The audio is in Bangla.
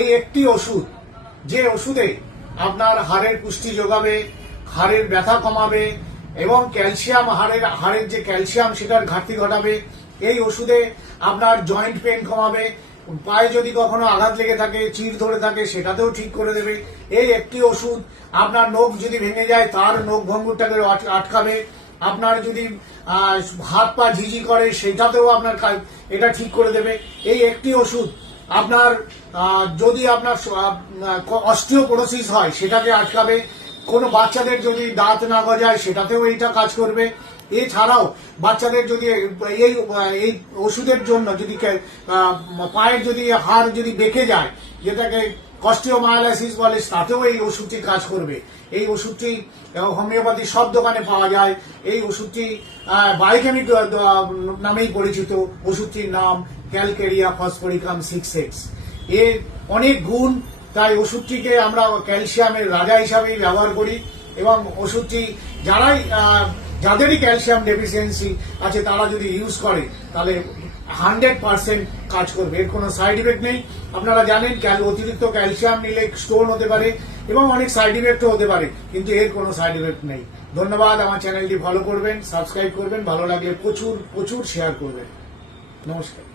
এই একটি ওষুধ, যে ওষুধে আপনার হাড়ের পুষ্টি যোগাবে, হাড়ের ব্যথা কমাবে এবং ক্যালসিয়াম, হাড়ের যে ক্যালসিয়াম সেটার ঘাটতি ঘটাবে। এই ওষুধে আপনার জয়েন্ট পেন কমাবে, পায়ে যদি কখনো আঘাত লেগে থাকে, চিড় ধরে থাকে, সেটাতেও ঠিক করে দেবে। এই একটি ওষুধ আপনার নখ যদি ভেঙে যায় তার নখ ভঙ্গুরটাকে আটকাবে। আপনার যদি হাত পা ঝিঝি করে সেটাতেও আপনার এটা ঠিক করে দেবে। এই একটি ওষুধ আপনার যদি আপনার অস্টিওপোরোসিস হয় সেটাকে আটকাবে। কোনো বাচ্চাদের যদি দাঁত না গজায় সেটাতেও এইটা কাজ করবে। এছাড়াও বাচ্চাদের যদি এই ওষুধের জন্য যদি পায়ের যদি হাড় যদি বেঁকে যায়, যেটাকে কস্টিওমায়োলাইসিস বলে, তাতেও এই ওষুধটি কাজ করবে। এই ওষুধটি হোমিওপ্যাথি সব দোকানে পাওয়া যায়। এই ওষুধটি বায়োকেমিক নামেই পরিচিত। ওষুধটির নাম ক্যালকেরিয়া ফসফোরিকাম 6X। এর অনেক গুণ, তাই ওষুধটিকে আমরা ক্যালসিয়ামের রাজা হিসাবেই ব্যবহার করি। এবং ওষুধটি যাদেরই ক্যালসিয়াম ডেফিসিয়েন্সি আছে তারা যদি ইউজ করে তাহলে 100% কাজ করবে। এর কোনো সাইড ইফেক্ট নেই। আপনারা জানেন অতিরিক্ত ক্যালসিয়াম নিলে স্টোন হতে পারে এবং অনেক সাইড ইফেক্টও হতে পারে, কিন্তু এর কোনো সাইড ইফেক্ট নেই। ধন্যবাদ। আমার চ্যানেলটি ফলো করবেন, সাবস্ক্রাইব করবেন, ভালো লাগলে প্রচুর শেয়ার করবেন। নমস্কার।